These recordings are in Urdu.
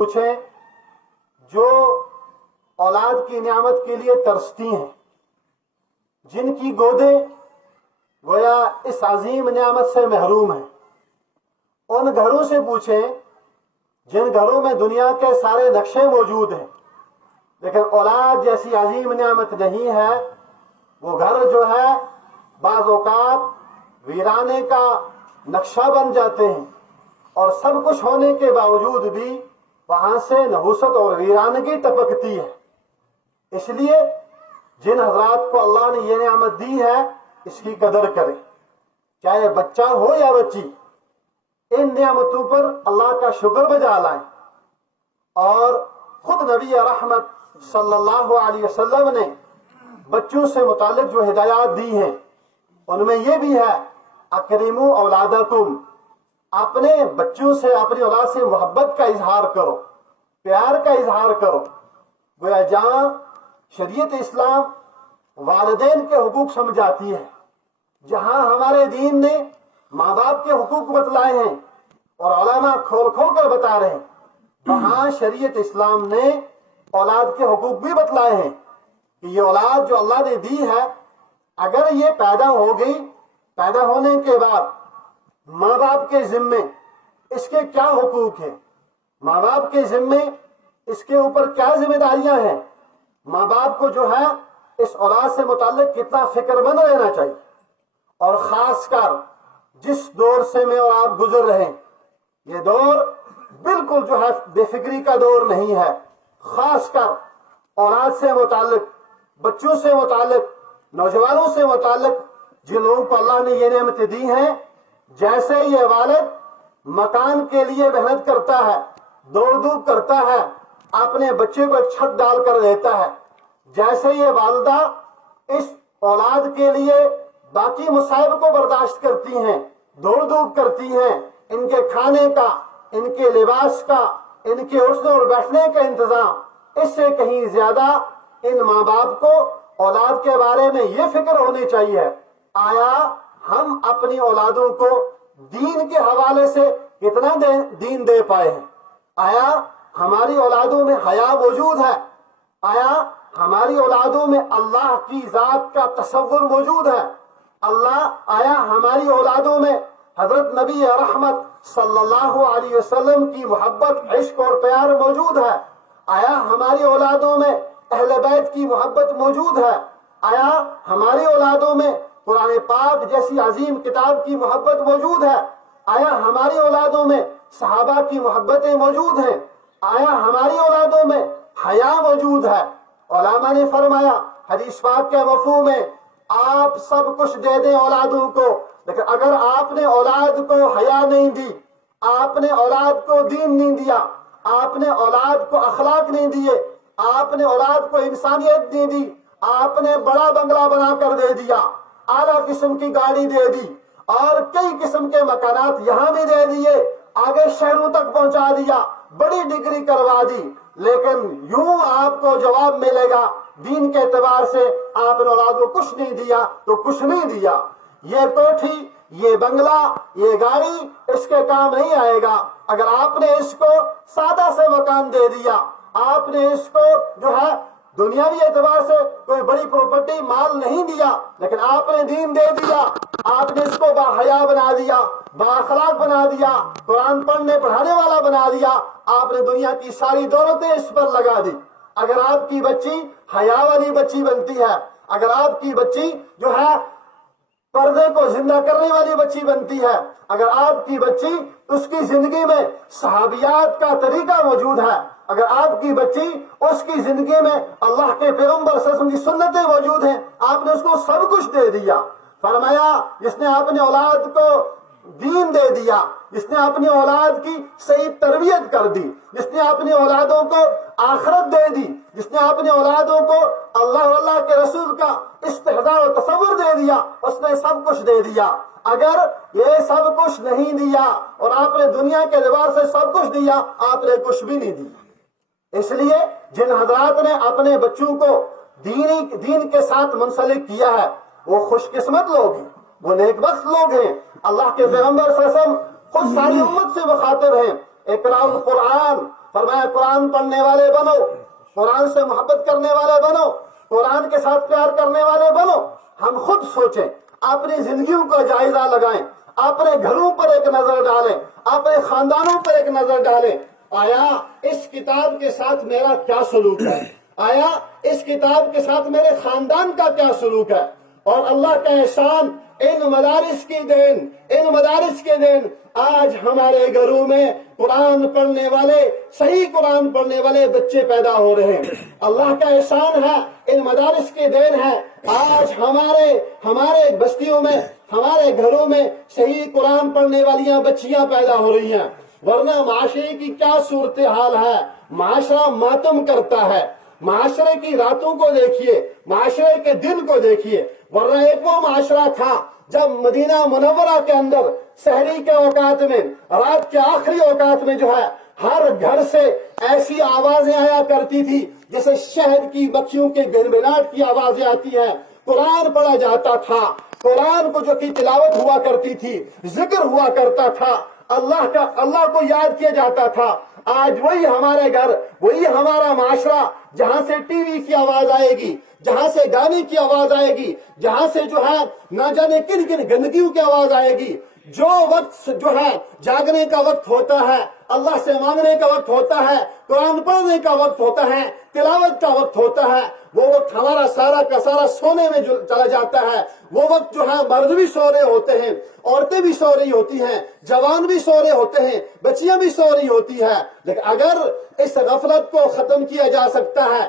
پوچھیں جو اولاد کی نعمت کے لیے ترستی ہیں، جن کی گودیں گویا اس عظیم نعمت سے محروم ہیں، ان گھروں سے پوچھیں جن گھروں میں دنیا کے سارے نقشے موجود ہیں لیکن اولاد جیسی عظیم نعمت نہیں ہے۔ وہ گھر جو ہے بعض اوقات ویرانے کا نقشہ بن جاتے ہیں اور سب کچھ ہونے کے باوجود بھی وہاں سے نحوست اور ویرانگی ٹپکتی ہے۔ اس لیے جن حضرات کو اللہ نے یہ نعمت دی ہے اس کی قدر کریں، چاہے بچہ ہو یا بچی، ان نعمتوں پر اللہ کا شکر بجا لائیں۔ اور خود نبی رحمت صلی اللہ علیہ وسلم نے بچوں سے متعلق جو ہدایات دی ہیں ان میں یہ بھی ہے اکرموا اولادکم، اپنے بچوں سے، اپنی اولاد سے محبت کا اظہار کرو، پیار کا اظہار کرو۔ گویا جہاں شریعت اسلام والدین کے حقوق سمجھاتی ہے، جہاں ہمارے دین نے ماں باپ کے حقوق بتلائے ہیں اور علماء کھول کھول کر بتا رہے ہیں، وہاں شریعت اسلام نے اولاد کے حقوق بھی بتلائے ہیں کہ یہ اولاد جو اللہ نے دی ہے، اگر یہ پیدا ہو گئی، پیدا ہونے کے بعد ماں باپ کے ذمے اس کے کیا حقوق ہیں، ماں باپ کے ذمے اس کے اوپر کیا ذمہ داریاں ہیں، ماں باپ کو جو ہے اس اولاد سے متعلق کتنا فکر مند رہنا چاہیے۔ اور خاص کر جس دور سے میں اور آپ گزر رہے ہیں، یہ دور بالکل جو ہے بے فکری کا دور نہیں ہے۔ خاص کر اولاد سے متعلق، بچوں سے متعلق، نوجوانوں سے متعلق جن لوگوں کو اللہ نے یہ نعمتیں دی ہیں، جیسے یہ والد مکان کے لیے محنت کرتا ہے، دوڑ دھوپ کرتا ہے، اپنے بچے کو ایک چھت ڈال کر دیتا ہے، جیسے یہ والدہ اس اولاد کے لیے باقی مصائب کو برداشت کرتی ہیں، دوڑ دھوپ کرتی ہیں، ان کے کھانے کا، ان کے لباس کا، ان کے اٹھنے اور بیٹھنے کا انتظام، اس سے کہیں زیادہ ان ماں باپ کو اولاد کے بارے میں یہ فکر ہونی چاہیے، آیا ہم اپنی اولادوں کو دین کے حوالے سے کتنا دین دے پائے ہیں؟ آیا ہماری اولادوں میں حیا موجود ہے؟ آیا ہماری اولادوں میں اللہ کی ذات کا تصور موجود ہے؟ آیا ہماری اولادوں میں حضرت نبی رحمت صلی اللہ علیہ وسلم کی محبت، عشق اور پیار موجود ہے؟ آیا ہماری اولادوں میں اہل بیت کی محبت موجود ہے؟ آیا ہماری اولادوں میں قرآن پاک جیسی عظیم کتاب کی محبت موجود ہے؟ آیا ہماری اولادوں میں صحابہ کی محبتیں موجود ہیں؟ آیا ہماری اولادوں میں حیا موجود ہے؟ علماء نے فرمایا حدیث پاک کے مفہوم میں، آپ سب کچھ دے دیں اولادوں کو، لیکن اگر آپ نے اولاد کو حیا نہیں دی، آپ نے اولاد کو دین نہیں دیا، آپ نے اولاد کو اخلاق نہیں دیے، آپ نے اولاد کو انسانیت نہیں دی، آپ نے بڑا بنگلہ بنا کر دے دیا، اعلیٰ قسم کی گاڑی دے دی اور کئی قسم کے مکانات یہاں بھی دے دیے، آگے شہروں تک پہنچا دیا، بڑی ڈگری کروا دی، لیکن یوں آپ کو جواب ملے گا دین کے اعتبار سے آپ نے اولاد کو کچھ نہیں دیا تو کچھ نہیں دیا۔ یہ کوٹھی، یہ بنگلہ، یہ گاڑی اس کے کام نہیں آئے گا اگر آپ نے اس کو سادہ سے مکان دے دیا، آپ نے اس کو جو ہے دنیاوی اعتبار سے کوئی بڑی پراپرٹی مال نہیں دیا، لیکن آپ نے دین دے دیا، آپ نے اس کو باحیا بنا دیا، بااخلاق بنا دیا، قرآن پڑھنے پڑھانے والا بنا دیا، آپ نے دنیا کی ساری دولتیں اس پر لگا دی۔ اگر آپ کی بچی حیا والی بچی بنتی ہے، اگر آپ کی بچی جو ہے پردے کو زندہ کرنے والی بچی بنتی ہے، اگر آپ کی بچی اس کی زندگی میں صحابیات کا طریقہ موجود ہے، اگر آپ کی بچی اس کی زندگی میں اللہ کے پیغمبر صلی اللہ علیہ وسلم کی سنتیں موجود ہیں، آپ نے اس کو سب کچھ دے دیا۔ فرمایا جس نے اپنے اولاد کو دین دے دیا، جس نے اپنی اولاد کی صحیح تربیت کر دی، جس نے اپنی اولادوں کو آخرت دے دی، جس نے اپنی اولادوں کو اللہ اور اللہ کے رسول کا استحضاء و تصور دے دیا، اس نے سب کچھ دے دیا۔ اگر یہ سب کچھ نہیں دیا اور آپ نے دنیا کے اعتبار سے سب کچھ دیا، آپ نے کچھ بھی نہیں دیا۔ اس لیے جن حضرات نے اپنے بچوں کو دین کے ساتھ منسلک کیا ہے وہ خوش قسمت لوگ ہیں، وہ نیک بخت لوگ ہیں۔ اللہ کے پیغمبر صلی اللہ علیہ وسلم خود ساری امت سے مخاطب ہیں، اقرأوا القرآن فرمایا قرآن پڑھنے والے بنو، قرآن سے محبت کرنے والے بنو، قرآن کے ساتھ پیار کرنے والے بنو۔ ہم خود سوچیں، اپنی زندگیوں کا جائزہ لگائیں، اپنے گھروں پر ایک نظر ڈالیں، اپنے خاندانوں پر ایک نظر ڈالیں، آیا اس کتاب کے ساتھ میرا کیا سلوک ہے؟ آیا اس کتاب کے ساتھ میرے خاندان کا کیا سلوک ہے؟ اور اللہ کا احسان، ان مدارس کے دن آج ہمارے گھروں میں قرآن پڑھنے والے، صحیح قرآن پڑھنے والے بچے پیدا ہو رہے ہیں۔ اللہ کا احسان ہے، ان مدارس کے دین ہے، آج ہمارے بستیوں میں، ہمارے گھروں میں صحیح قرآن پڑھنے والیاں بچیاں پیدا ہو رہی ہیں۔ ورنہ معاشرے کی کیا صورتحال ہے؟ معاشرہ ماتم کرتا ہے۔ معاشرے کی راتوں کو دیکھیے، معاشرے کے دن کو دیکھیے۔ ورنہ ایک وہ معاشرہ تھا جب مدینہ منورہ کے اندر سحری کے اوقات میں، رات کے آخری اوقات میں جو ہے، ہر گھر سے ایسی آوازیں آیا کرتی تھی جیسے شہد کی مکھیوں کے گھنگھناہٹ کی آوازیں آتی ہیں۔ قرآن پڑھا جاتا تھا، قرآن کو جو کی تلاوت ہوا کرتی تھی، ذکر ہوا کرتا تھا، اللہ کو یاد کیا جاتا تھا۔ آج وہی ہمارے گھر، وہی ہمارا معاشرہ جہاں سے ٹی وی کی آواز آئے گی، جہاں سے گانے کی آواز آئے گی، جہاں سے جو ہے نہ جانے کن کن گندگیوں کی آواز آئے گی۔ جو وقت جو ہے جاگنے کا وقت ہوتا ہے، اللہ سے مانگنے کا وقت ہوتا ہے، قرآن پڑھنے کا وقت ہوتا ہے، تلاوت کا وقت ہوتا ہے، وہ وقت ہمارا سارا کا سارا سونے میں چلا جاتا ہے۔ وہ وقت جو ہے مرد بھی سو رہے ہوتے ہیں، عورتیں بھی سو رہی ہوتی ہیں، جوان بھی سو رہے ہوتے ہیں، بچیاں بھی سو رہی ہوتی ہیں۔ لیکن اگر اس غفلت کو ختم کیا جا سکتا ہے،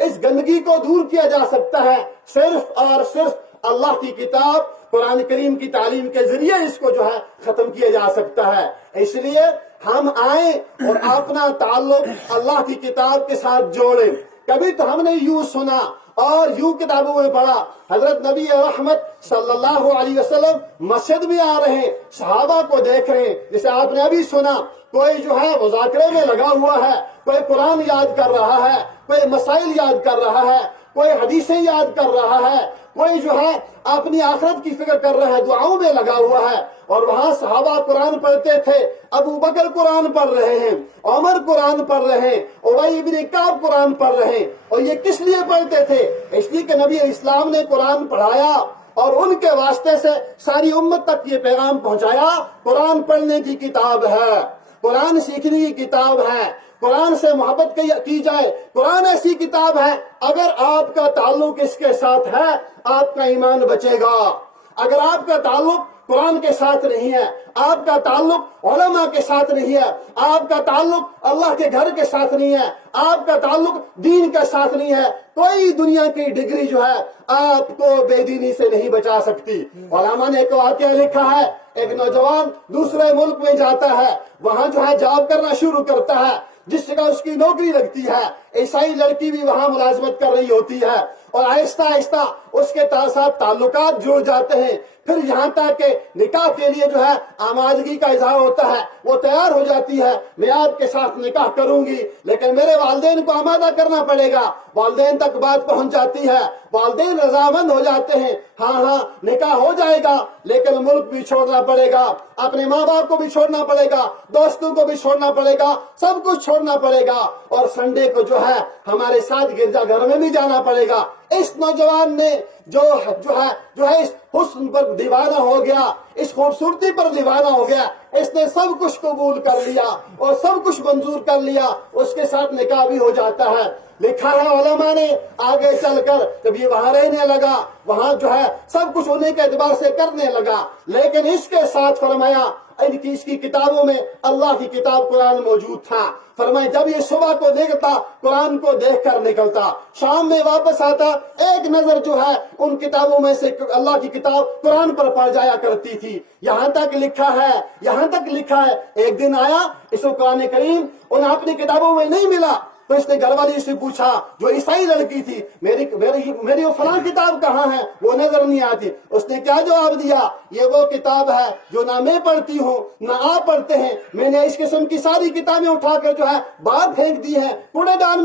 اس گندگی کو دور کیا جا سکتا ہے، صرف اور صرف اللہ کی کتاب قرآن کریم کی تعلیم کے ذریعے اس کو جو ہے ختم کیا جا سکتا ہے۔ اس لیے ہم آئیں اور اپنا تعلق اللہ کی کتاب کے ساتھ جوڑیں۔ کبھی تو ہم نے یوں سنا اور یوں کتابوں میں پڑھا، حضرت نبی رحمت صلی اللہ علیہ وسلم مسجد میں آ رہے ہیں، صحابہ کو دیکھ رہے ہیں، جسے آپ نے ابھی سنا، کوئی جو ہے مذاکرے میں لگا ہوا ہے، کوئی قرآن یاد کر رہا ہے، کوئی مسائل یاد کر رہا ہے، کوئی حدیثیں یاد کر رہا ہے، کوئی جو ہے اپنی آخرت کی فکر کر رہا ہے، دعاؤں میں لگا ہوا ہے۔ اور وہاں صحابہ قرآن پڑھتے تھے، ابو بکر قرآن پڑھ رہے ہیں، عمر قرآن پڑھ رہے ہیں، ابی بن کعب قرآن پڑھ رہے ہیں۔ اور یہ کس لیے پڑھتے تھے؟ اس لیے کہ نبی اسلام نے قرآن پڑھایا اور ان کے واسطے سے ساری امت تک یہ پیغام پہنچایا، قرآن پڑھنے کی کتاب ہے، قرآن سیکھنے کی کتاب ہے، قرآن سے محبت کی جائے۔ قرآن ایسی کتاب ہے، اگر آپ کا تعلق اس کے ساتھ ہے، آپ کا ایمان بچے گا۔ اگر آپ کا تعلق قرآن کے ساتھ نہیں ہے، آپ کا تعلق علماء کے ساتھ نہیں ہے، آپ کا تعلق اللہ کے گھر کے ساتھ نہیں ہے، آپ کا تعلق دین کے ساتھ نہیں ہے، کوئی دنیا کی ڈگری جو ہے آپ کو بے دینی سے نہیں بچا سکتی۔ علماء نے ایک واقعہ لکھا ہے، ایک نوجوان دوسرے ملک میں جاتا ہے، وہاں جو ہے جاب کرنا شروع کرتا ہے، جس جگہ اس کی نوکری لگتی ہے، عیسائی لڑکی بھی وہاں ملازمت کر رہی ہوتی ہے، اور آہستہ آہستہ اس کے ساتھ تعلقات جڑ جاتے ہیں۔ پھر یہاں تک کہ نکاح کے لیے جو ہے آمادگی کا اظہار ہوتا ہے، وہ تیار ہو جاتی ہے، میں آپ کے ساتھ نکاح کروں گی، لیکن میرے والدین کو آمادہ کرنا پڑے گا۔ والدین تک بات پہنچ جاتی ہے، والدین رضامند ہو جاتے ہیں، ہاں نکاح ہو جائے گا، لیکن ملک بھی چھوڑنا پڑے گا، اپنے ماں باپ کو بھی چھوڑنا پڑے گا، دوستوں کو بھی چھوڑنا پڑے گا، سب کچھ چھوڑنا پڑے گا، اور سنڈے کو جو ہے ہمارے ساتھ گرجا گھر میں بھی جانا پڑے گا۔ اس نوجوان نے جو ہے اس حسن پر دیوانہ ہو گیا، اس خوبصورتی پر دیوانہ ہو گیا، اس نے سب کچھ قبول کر لیا اور سب کچھ منظور کر لیا، اس کے ساتھ نکاح بھی ہو جاتا ہے۔ لکھا ہے علماء نے، آگے چل کر جب یہ وہاں رہنے لگا، وہاں جو ہے سب کچھ انہیں کے اعتبار سے کرنے لگا، لیکن اس کے ساتھ فرمایا اس کی کتابوں میں اللہ کی کتاب قرآن موجود تھا۔ فرمایا جب یہ صبح کو دیکھتا، قرآن کو دیکھ کر نکلتا، شام میں واپس آتا، ایک نظر جو ہے ان کتابوں میں سے اللہ کی کتاب قرآن پر پڑ جایا کرتی تھی۔ یہاں تک لکھا ہے ایک دن آیا، اس کو قرآن کریم انہیں اپنی کتابوں میں نہیں ملا، تو اس نے گھر والی سے پوچھا، جو عیسائی لڑکی تھی، میری وہ فلاں کتاب کہاں ہے؟ وہ نظر نہیں آتی۔ اس نے کیا جواب دیا؟ یہ وہ کتاب ہے جو نہ میں پڑھتی ہوں نہ آپ پڑھتے ہیں، میں نے اس قسم کی ساری کتابیں اٹھا کر جو ہے باہر پھینک دی ہیں، کوڑے دان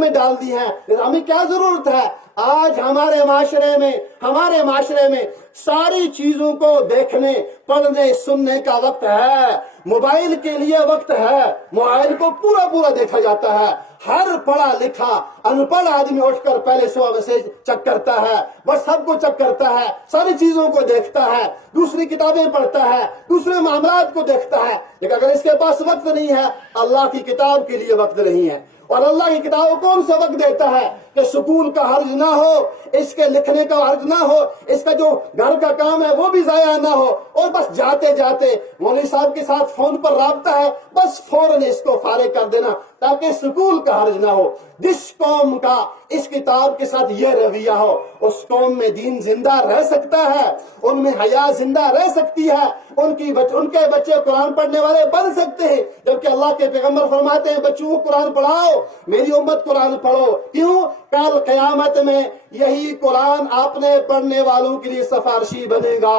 میں ڈال دی ہیں، ہمیں کیا ضرورت ہے؟ آج ہمارے معاشرے میں ساری چیزوں کو دیکھنے پڑھنے سننے کا وقت ہے، موبائل کے لیے وقت ہے، موبائل کو پورا دیکھا جاتا ہے۔ ہر پڑھا لکھا ان پڑھ آدمی اٹھ کر پہلے صبح میسج چیک کرتا ہے، بس سب کو چیک کرتا ہے، ساری چیزوں کو دیکھتا ہے، دوسری کتابیں پڑھتا ہے، دوسرے معاملات کو دیکھتا ہے، لیکن اگر اس کے پاس وقت نہیں ہے، اللہ کی کتاب کے لیے وقت نہیں ہے۔ اور اللہ کی کتاب کون سا وقت دیتا ہے کہ سکول کا حرج نہ ہو، اس کے لکھنے کا حرج نہ ہو، اس کا جو گھر کا کام ہے وہ بھی ضائع نہ ہو، اور بس جاتے جاتے مولوی صاحب کے ساتھ فون پر رابطہ ہے، بس فوراً اس کو فارغ کر دینا تاکہ سکول کا حرج نہ ہو۔ جس قوم کا اس کتاب کے ساتھ یہ رویہ ہو، اس قوم میں دین زندہ رہ سکتا ہے، ان میں حیا زندہ رہ سکتی ہے، ان کے بچے قرآن پڑھنے والے بن سکتے ہیں، جبکہ اللہ کے پیغمبر فرماتے ہیں بچوں کو قرآن پڑھاؤ، میری امت قرآن پڑھو۔ کیوں؟ کل قیامت میں یہی قرآن آپ نے پڑھنے والوں کے لیے سفارشی بنے گا۔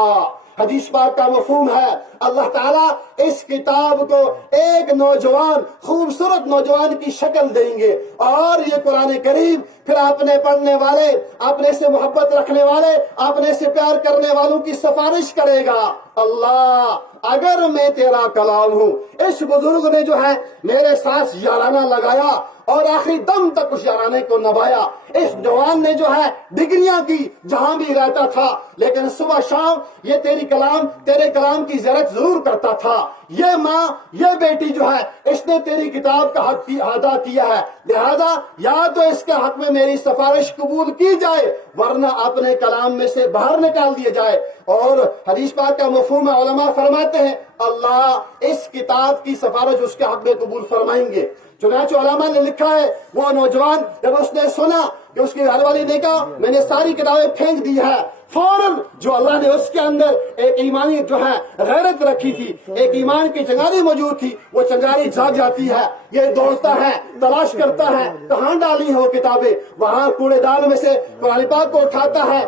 حدیث پاک کا مفہوم ہے، اللہ تعالیٰ اس کتاب کو ایک نوجوان، خوبصورت نوجوان کی شکل دیں گے، اور یہ قرآن کریم پھر اپنے پڑھنے والے، اپنے سے محبت رکھنے والے، اپنے سے پیار کرنے والوں کی سفارش کرے گا۔ اللہ اگر میں تیرا کلام ہوں، اس بزرگ نے جو ہے میرے ساتھ یارانہ لگایا اور آخری دم تک اس یارانے کو نبھایا، اس جوان نے جو ہے ڈگریاں کی جہاں بھی رہتا تھا، لیکن صبح شام یہ تیرے کلام کی زیارت ضرور کرتا تھا۔ یہ ماں، یہ بیٹی جو ہے اس نے تیری کتاب کا حق ادا کیا ہے، لہذا یا تو اس کے حق میں میری سفارش قبول کی جائے، ورنہ اپنے کلام میں سے باہر نکال دیا جائے۔ اور حدیث پاک کا مفہوم علماء فرماتے ہیں اللہ اس کتاب کی سفارش اس کے حق میں قبول فرمائیں گے۔ چنانچہ علماء نے لکھا ہے وہ نوجوان جب اس نے سنا کہ اس کی گھر والی نے کہا میں نے ساری کتابیں پھینک دی ہے، فوراً جو اللہ نے اس کے اندر ایک ایمانی جو ہے غیرت رکھی تھی، ایک ایمان کی چنگاری موجود تھی، وہ چنگاری جاگ جاتی ہے۔ یہ دوڑتا ہے، تلاش کرتا ہے کہاں ڈالی ہیں وہ کتابیں، وہاں کوڑے دان میں سے قرآن پاک کو اٹھاتا ہے،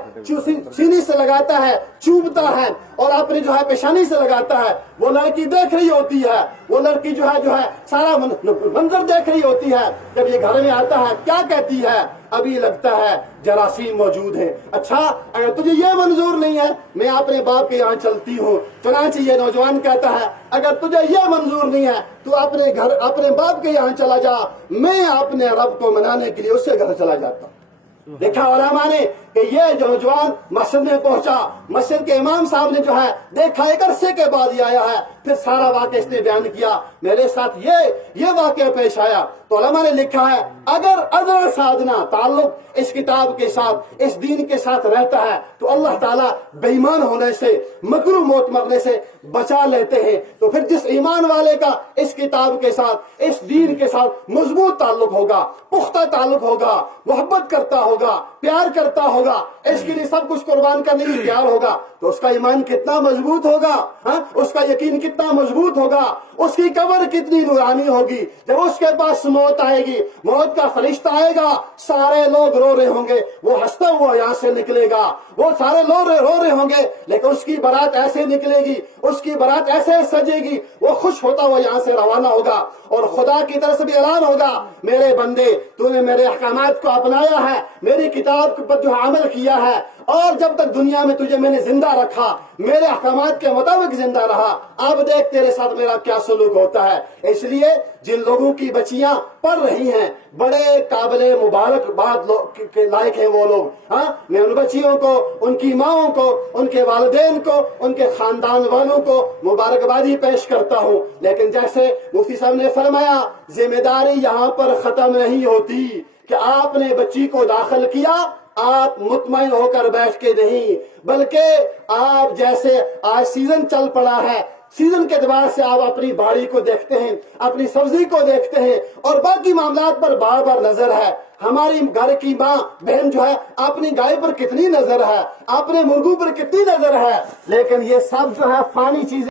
سینے سے لگاتا ہے، چوبتا ہے، اور اپنی جو ہے پیشانی سے لگاتا ہے۔ وہ لڑکی دیکھ رہی ہوتی ہے، وہ لڑکی جو ہے سارا منظر دیکھ رہی ہوتی ہے۔ جب یہ گھر میں آتا ہے کیا کہتی ہے؟ ابھی لگتا ہے جراثیم موجود ہے۔ اچھا اگر تجھے یہ منظور نہیں ہے میں اپنے باپ کے یہاں چلتی ہوں۔ چنانچہ یہ نوجوان کہتا ہے اگر تجھے یہ منظور نہیں ہے تو اپنے باپ کے یہاں چلا جا، میں اپنے رب کو منانے کے لیے اس سے گھر چلا جاتا ہوں۔ دیکھا علماء نے کہ یہ جو نوجوان مسجد میں پہنچا، مسجد کے امام صاحب نے جو ہے دیکھا ایک عرصے کے بعد یہ آیا ہے، پھر سارا واقعہ اس نے بیان کیا میرے ساتھ یہ واقعہ پیش آیا۔ تو علماء نے لکھا ہے اگر ادر سادنا تعلق اس کتاب کے ساتھ، اس دین کے ساتھ رہتا ہے تو اللہ تعالیٰ بے ایمان ہونے سے، مکروہ موت مرنے سے بچا لیتے ہیں۔ تو پھر جس ایمان والے کا اس کتاب کے ساتھ، اس دین کے ساتھ مضبوط تعلق ہوگا، پختہ تعلق ہوگا، محبت کرتا ہوگا، پیار کرتا ہوگا، اس کے لیے سب کچھ قربان کرنے کی تیار ہوگا، تو اس کا ایمان کتنا مضبوط ہوگا، اس کا یقین کتنا مضبوط ہوگا، اس کی قبر کتنی نورانی ہوگی۔ جب اس کے پاس موت آئے گی، موت کا فرشتہ آئے گا، سارے لوگ رو رہے ہوں گے، وہ ہنستا ہوا یہاں سے نکلے گا، وہ سارے لوگ رو رہے ہوں گے، لیکن اس کی بارات ایسے نکلے گی، اس کی بارات ایسے سجے گی، وہ خوش ہوتا ہوا یہاں سے روانہ ہوگا، اور خدا کی طرف سے بھی اعلان ہوگا میرے بندے تو نے میرے احکامات کو اپنایا ہے، میری کتاب پر جو عمل کیا ہے، اور جب تک دنیا میں تجھے میں نے زندہ رکھا، میرے احکامات کے مطابق زندہ رہا، اب دیکھ تیرے ساتھ میرا کیا سلوک ہوتا ہے۔ اس لیے جن لوگوں کی بچیاں پڑھ رہی ہیں بڑے قابل مبارکباد کے لائق ہیں وہ لوگ۔ میں ان بچیوں کو، ان کی ماؤں کو، ان کے والدین کو، ان کے خاندان والوں کو مبارکبادی پیش کرتا ہوں، لیکن جیسے مفتی صاحب نے فرمایا ذمہ داری یہاں پر ختم نہیں ہوتی کہ آپ نے بچی کو داخل کیا، آپ مطمئن ہو کر بیٹھ کے نہیں، بلکہ آپ جیسے آج سیزن چل پڑا ہے، سیزن کے اعتبار سے آپ اپنی باڑی کو دیکھتے ہیں، اپنی سبزی کو دیکھتے ہیں، اور باقی معاملات پر بار بار نظر ہے۔ ہماری گھر کی ماں بہن جو ہے اپنی گائے پر کتنی نظر ہے، اپنے مرغوں پر کتنی نظر ہے، لیکن یہ سب جو ہے فانی چیزیں